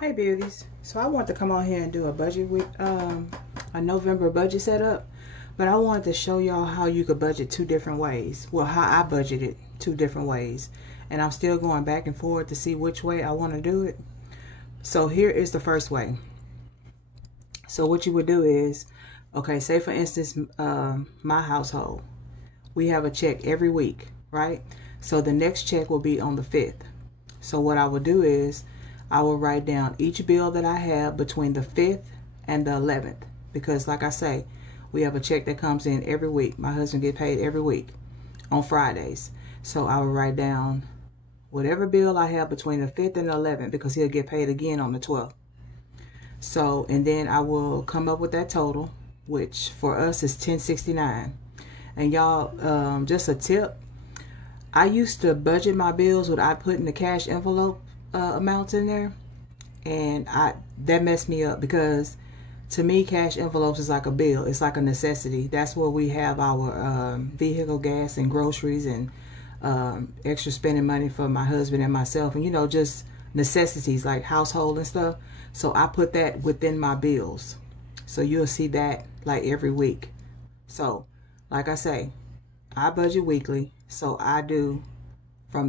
Hey beauties, so I want to come on here and do a budget week, a November budget setup, but I wanted to show y'all how you could budget two different ways. Well, how I budgeted two different ways, and I'm still going back and forth to see which way I want to do it. So here is the first way. So what you would do is, okay, say for instance, my household, we have a check every week, right? So the next check will be on the 5th. So what I would do is, I will write down each bill that I have between the 5th and the 11th. Because like I say, we have a check that comes in every week. My husband gets paid every week on Fridays. So I will write down whatever bill I have between the 5th and the 11th, because he'll get paid again on the 12th. So, and then I will come up with that total, which for us is $10.69. And y'all, just a tip, I used to budget my bills without putting the cash envelope amounts in there, and that messed me up, because to me cash envelopes is like a bill. It's like a necessity. That's where we have our vehicle gas and groceries and extra spending money for my husband and myself, and you know, just necessities like household and stuff. So I put that within my bills, so you'll see that like every week. So like I say, I budget weekly. So I do,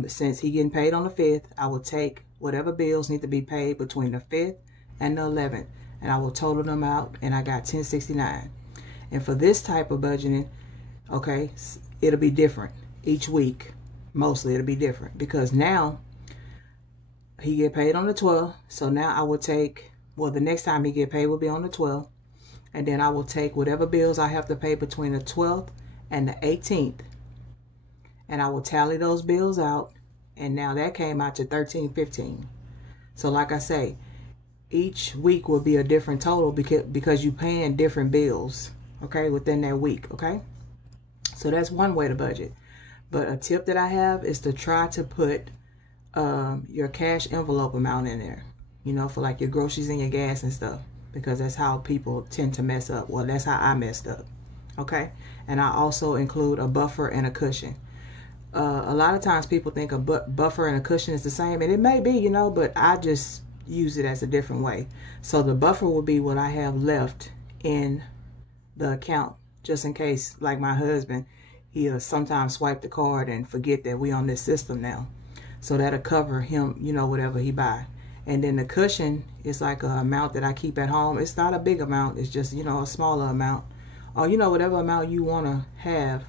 since he getting paid on the 5th, I will take whatever bills need to be paid between the 5th and the 11th, and I will total them out, and I got $10.69. And for this type of budgeting, okay, it'll be different each week. Mostly it'll be different, because now he get paid on the 12th. So now I will take, well, the next time he get paid will be on the 12th, and then I will take whatever bills I have to pay between the 12th and the 18th, and I will tally those bills out, and now that came out to $13.15. So like I say, each week will be a different total, because you paying different bills, okay, within that week, okay? So that's one way to budget. But a tip that I have is to try to put your cash envelope amount in there, you know, for like your groceries and your gas and stuff, because that's how people tend to mess up. Well, that's how I messed up, okay? And I also include a buffer and a cushion. A lot of times people think a buffer and a cushion is the same, and it may be, you know, but I just use it as a different way. So the buffer will be what I have left in the account, just in case, like my husband, he'll sometimes swipe the card and forget that we on this system now. So that'll cover him, you know, whatever he buy. And then the cushion is like an amount that I keep at home. It's not a big amount. It's just, you know, a smaller amount, or, you know, whatever amount you want to have.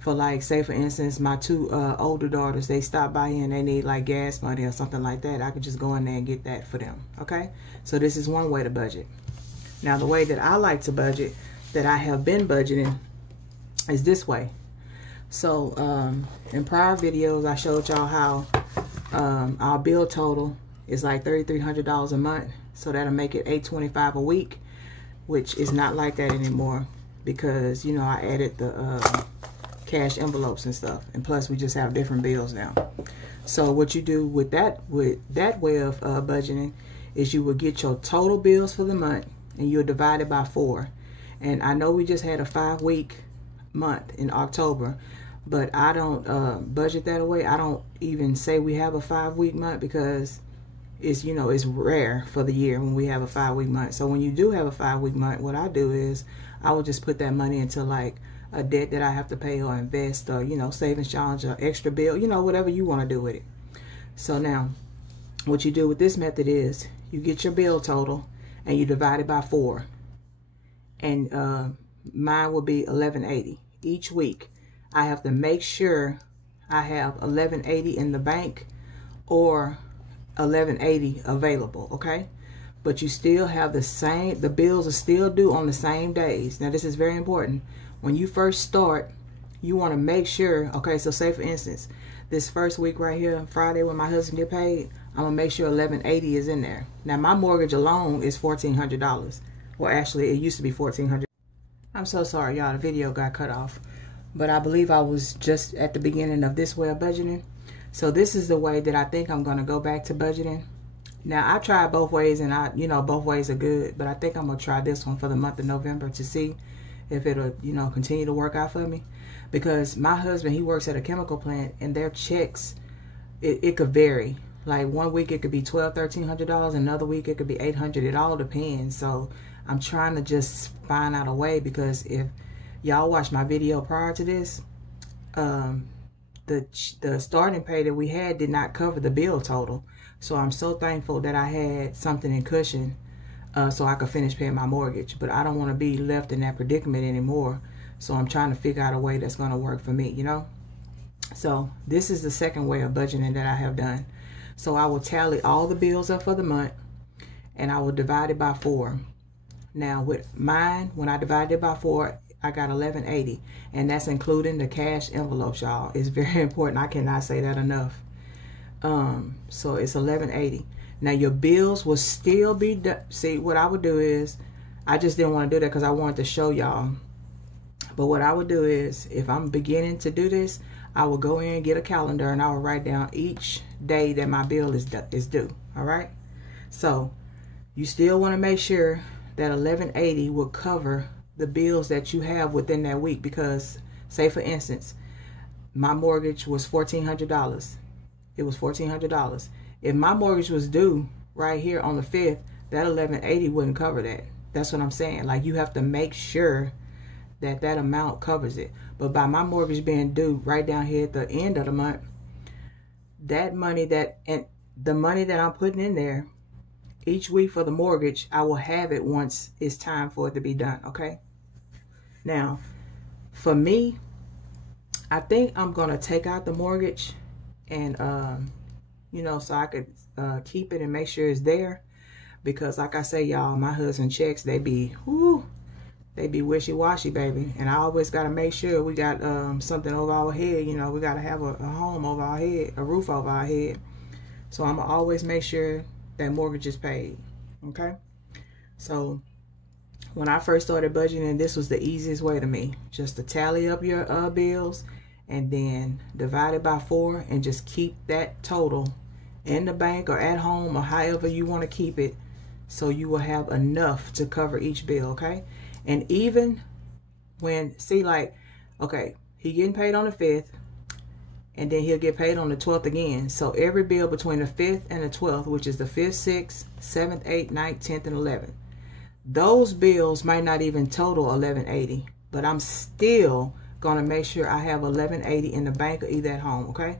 For like, say for instance, my two older daughters, they stop by here and they need like gas money or something like that. I could just go in there and get that for them, okay? So this is one way to budget. Now the way that I like to budget, that I have been budgeting, is this way. So in prior videos, I showed y'all how our bill total is like $3,300 a month. So that'll make it $825 a week, which is not like that anymore, because, you know, I added the cash envelopes and stuff, and plus we just have different bills now. So what you do with that way of budgeting is you will get your total bills for the month, and you'll divide it by 4. And I know we just had a 5-week month in October, but I don't budget that way. I don't even say we have a 5-week month, because it's, you know, it's rare for the year when we have a 5-week month. So when you do have a 5-week month, what I do is I will just put that money into like a debt that I have to pay, or invest, or, you know, savings challenge, or extra bill, you know, whatever you want to do with it. So now what you do with this method is you get your bill total and you divide it by 4, and mine will be $11.80 each week. I have to make sure I have $11.80 in the bank or $11.80 available, okay? But you still have the bills are still due on the same days. Now this is very important. When you first start, you want to make sure, okay, so say for instance, this first week right here, Friday, when my husband get paid, I'm going to make sure $11.80 is in there. Now my mortgage alone is $1,400. Well, actually it used to be $1,400. I'm so sorry, y'all, the video got cut off. But I believe I was just at the beginning of this way of budgeting. So this is the way that I think I'm going to go back to budgeting. Now I tried both ways, and you know, both ways are good, but I think I'm going to try this one for the month of November to see if it'll, you know, continue to work out for me. Because my husband, he works at a chemical plant, and their checks, it could vary. Like one week it could be $1,200, another week it could be $800. It all depends. So I'm trying to just find out a way, because if y'all watched my video prior to this, the starting pay that we had did not cover the bill total. So I'm so thankful that I had something in cushion, so I could finish paying my mortgage. But I don't want to be left in that predicament anymore. So I'm trying to figure out a way that's going to work for me, you know. So this is the second way of budgeting that I have done. So I will tally all the bills up for the month, and I will divide it by 4. Now with mine, when I divided it by 4, I got $11.80, and that's including the cash envelopes, y'all. It's very important. I cannot say that enough. So it's $11.80. Now your bills will still be see, what I would do is, I just didn't want to do that because I wanted to show y'all. But what I would do is, if I'm beginning to do this, I will go in and get a calendar, and I will write down each day that my bill is due. All right. So you still want to make sure that $11.80 will cover the bills that you have within that week. Because say for instance, my mortgage was $1,400. It was $1,400. If my mortgage was due right here on the 5th, that $11.80 wouldn't cover that. That's what I'm saying. Like, you have to make sure that that amount covers it. But by my mortgage being due right down here at the end of the month, that money the money that I'm putting in there each week for the mortgage, I will have it once it's time for it to be done. Okay. Now, for me, I think I'm gonna take out the mortgage, and you know, so I could keep it and make sure it's there. Because like I say, y'all, my husband checks, they be wishy-washy, baby. And I always got to make sure we got something over our head. You know, we got to have a home over our head, a roof over our head. So I'm going to always make sure that mortgage is paid. Okay? So when I first started budgeting, this was the easiest way to me. Just to tally up your bills, and then divide it by 4, and just keep that total in the bank or at home, or however you want to keep it, so you will have enough to cover each bill. Okay? And even when, see, like, okay, he getting paid on the 5th, and then he'll get paid on the 12th again. So every bill between the 5th and the 12th, which is the 5th, 6th, 7th, 8th, 9th, 10th, and 11th, those bills might not even total $11.80, but I'm still going to make sure I have $11.80 in the bank or either at home, okay?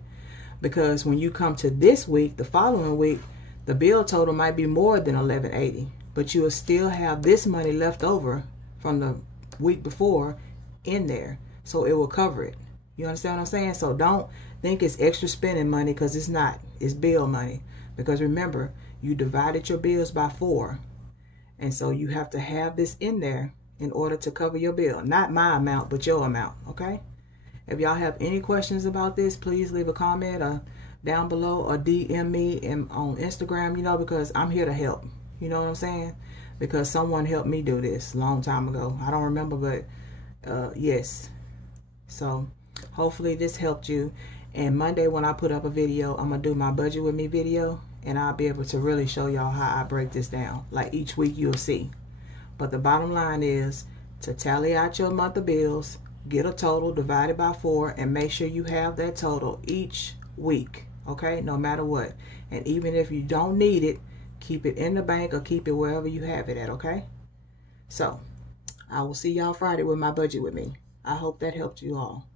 Because when you come to this week, the following week, the bill total might be more than $11.80, but you will still have this money left over from the week before in there, so it will cover it. You understand what I'm saying? So don't think it's extra spending money, because it's not. It's bill money. Because remember, you divided your bills by 4, and so you have to have this in there in order to cover your bill. Not my amount, but your amount. Okay? If y'all have any questions about this, please leave a comment down below, or DM me on Instagram, you know, because I'm here to help. You know what I'm saying? Because someone helped me do this a long time ago. I don't remember, but yes. So hopefully this helped you. And Monday when I put up a video, I'm going to do my budget with me video, and I'll be able to really show y'all how I break this down. Like each week you'll see. But the bottom line is to tally out your month of bills, get a total, divide it by 4, and make sure you have that total each week. Okay? No matter what. And even if you don't need it, keep it in the bank or keep it wherever you have it at, okay? So, I will see y'all Friday with my budget with me. I hope that helped you all.